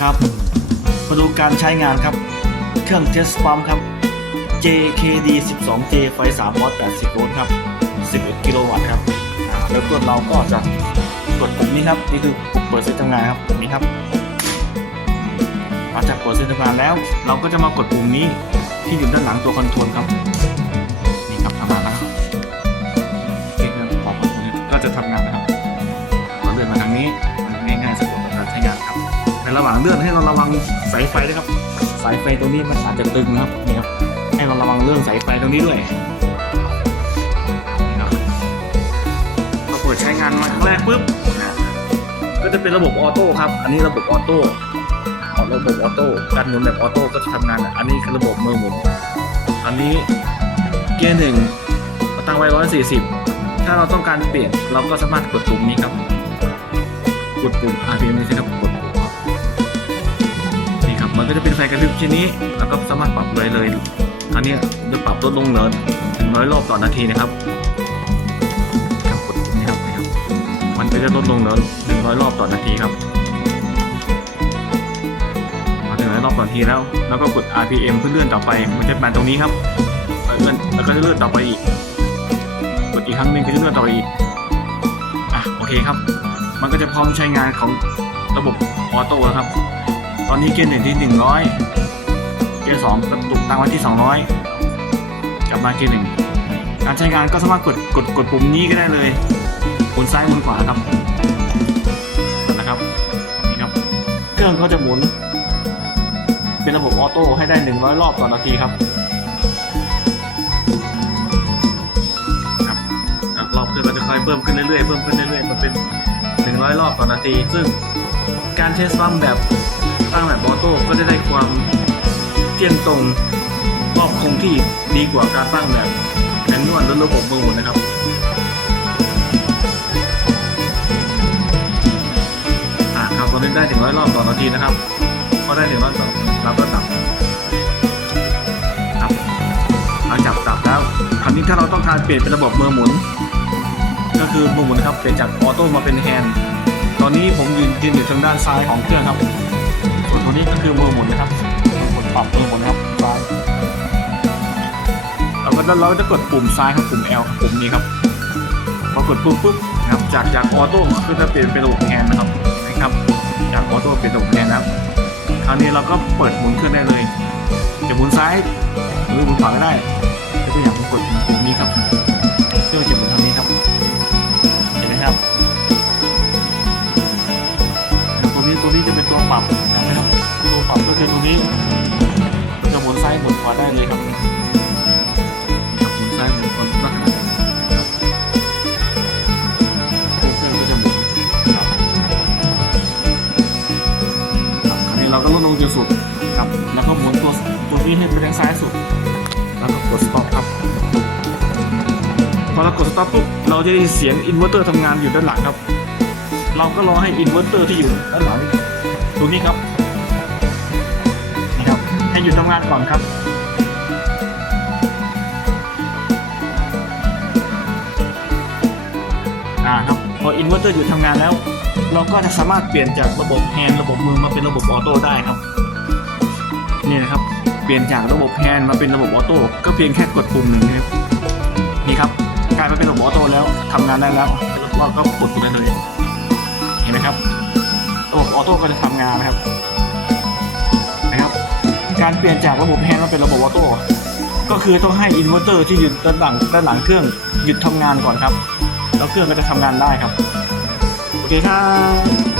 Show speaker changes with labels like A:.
A: ครับ มาดูการใช้งานครับ เครื่องเทสปั๊มครับ JKD 12J ไฟ3โวลต์80โวลต์ครับ 11 กิโลวัตต์ครับแล้วก็เราก็จะกดปุ่มนี้ครับ นี่คือปุ่มเปิดเซตทำงานครับปุ่มนี้ครับหลังจากเปิดเซตทำงานแล้ว เราก็จะมากดปุ่มนี้ที่อยู่ด้านหลังตัวคอนโทรลครับ ระหว่างเลื่อนให้เราระวังสายไฟด้วยครับ สายไฟตรงนี้มันอาจจะตึงนะครับนี่ครับให้เราระวังเรื่องสายไฟตรงนี้ด้วยนี่ครับพอเปิดใช้งานมาครั้งแรกปุ๊บก็จะเป็นระบบออโต้ครับ อันนี้ระบบออโต้ออกระบบออโต้การหมุนแบบออโต้ก็จะทำงานอะอันนี้คือระบบมือหมุน อันนี้เกียร์หนึ่งตั้งไว้ร้อยสี่สิบถ้าเราต้องการเปลี่ยนเราก็สามารถกดปุ่มนี้ครับ กดปุ่ม RPM นี่ใช่ครับกด ก็จะเป็นไฟกระพริบชนนี้แล้วก็สามารถปรับเลยเลยอันนี้จะปรับลดลงเหลือถึงร้อยรอบต่อนาทีนะครับครับกดนี้ครับนะครับ มันก็จะลดลงเหลือหนึ่งร้อยรอบต่อนาทีครับมาถึงร้อยรอบต่อนาทีแล้ว แล้วก็กด RPM เพื่อเลื่อนต่อไป มันจะเป็นตรงนี้ครับเลื่อนแล้วก็จะเลื่อนต่อไปอีก กดอีกครั้งหนึ่งก็จะเลื่อนต่อไปอีกอะโอเคครับ มันก็จะพร้อมใช้งานของระบบออโต้แล้วครับ ตอนนี้เกียร์หนึ่งที่หนึ่งร้อยเกียร์สองกระตุกตั้งไว้ที่สองร้อยกลับมาเกียร์หนึ่งการใช้งานก็สามารถกดกดกดปุ่มนี้ก็ได้เลยหมุนซ้ายหมุนขวาครับนะครับนี่ครับ เครื่องก็จะหมุน เป็นระบบออโต้ให้ได้หนึ่งร้อยรอบต่อนาทีครับครับรอบเครื่องก็จะค่อยเพิ่มขึ้นเรื่อยๆเพิ่มขึ้นเรื่อยๆมันเป็น100รอบต่อนาที ซึ่งการเทสปั๊มแบบ ตั้งแบบออโต้ก็จะได้ความเที่ยงตรงรอบคงที่ดีกว่าการตั้งแบบแมนนวลหรือระบบมือหมุนนะครับอ่าครับตอนนี้ได้ถึงร้อยรอบต่อนาทีนะครับพอได้ถึงร้อยต่อเราก็ตับครับเอาจับตับแล้วคราวนี้ถ้าเราต้องการเปลี่ยนเป็นระบบมือหมุน ก็คือมือหมุนครับเปลี่ยนจากออโต้มาเป็นแฮนด์ตอนนี้ผมยืนยืนอยู่ทางด้านซ้ายของเครื่องครับ นี้ก็คือมือหมุนนะครับหมุนปรับมือหมุนนะครับซ้ายเราก็เราจะกดปุ่มซ้ายครับปุ่ม L ปุ่มนี้ครับพอกดปุ่มปุ๊บนะครับจากจากออโต้ก็จะเปลี่ยนเป็นระบบแฮนด์นะครับนะครับ จากออโต้เป็นระบบแฮนด์นะครับคราวนี้เราก็เปิดหมุนขึ้นได้เลยจะหมุนซ้ายหรือหมุนขวาก็ได้ เราก็ลดลงจนสุดครับแล้วก็หมุนตัวตัวนี้ให้ไปทางซ้ายสุด แล้วก็กด stop ครับพอเรากดสตาร์ทปุ๊บเราจะได้เสียงอินเวอร์เตอร์ทำงานอยู่ด้านหลังครับ เราก็รอให้อินเวอร์เตอร์ที่อยู่ด้านหลังตรงนี้ครับนี่ครับให้หยุดทำงานก่อนครับอ่าครับพออินเวอร์เตอร์หยุดทำงานแล้ว เราก็จะสามารถเปลี่ยนจากระบบแฮนด์ระบบมือมาเป็นระบบออโต้ได้ครับนี่นะครับเปลี่ยนจากระบบแฮนด์มาเป็นระบบออโต้ก็เพียงแค่กดปุ่มหนึ่งนะครับนี่ครับกลายมาเป็นระบบออโต้แล้วทำงานได้แล้วเราก็กดได้เลยเห็นไหมครับระบบออโต้ก็จะทำงานนะครับนะครับ การเปลี่ยนจากระบบแฮนด์มาเป็นระบบออโต้ก็คือต้องให้อินเวอร์เตอร์ที่อยู่ด้านหลังด้านหลังเครื่องหยุดทำงานก่อนครับ แล้วเครื่องก็จะทำงานได้ครับ โอเคครับ